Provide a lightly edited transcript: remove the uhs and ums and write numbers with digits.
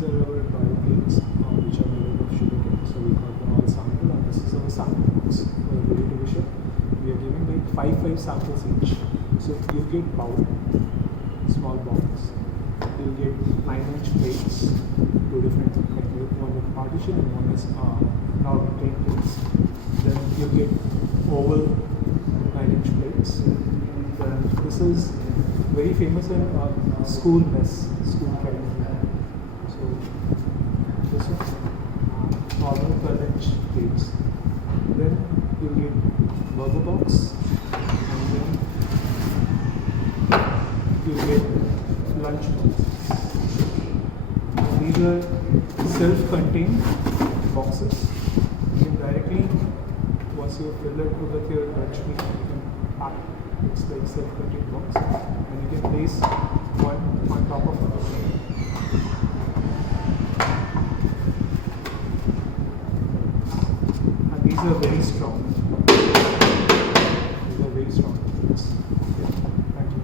these are our bioPlates, which are made out of sugarcane. So we got them all sampled, and this is our sample box ready to be shipped. We are giving like 5 samples each. So you get bowl, small box. You'll get 9-inch plates, 2 different kinds, one with partition and one is normal plain plates. Then you'll get oval 9-inch plates. Then this is very famous in school mess, school canteen. So this is normal 12-inch plates. Then you'll get burger box, and then you'll get lunch box. These are self-contained boxes. You can directly, once you fill it with your lunch meat, you can pack. It's like self-contained box, and you can place one on top of another. And these are very strong.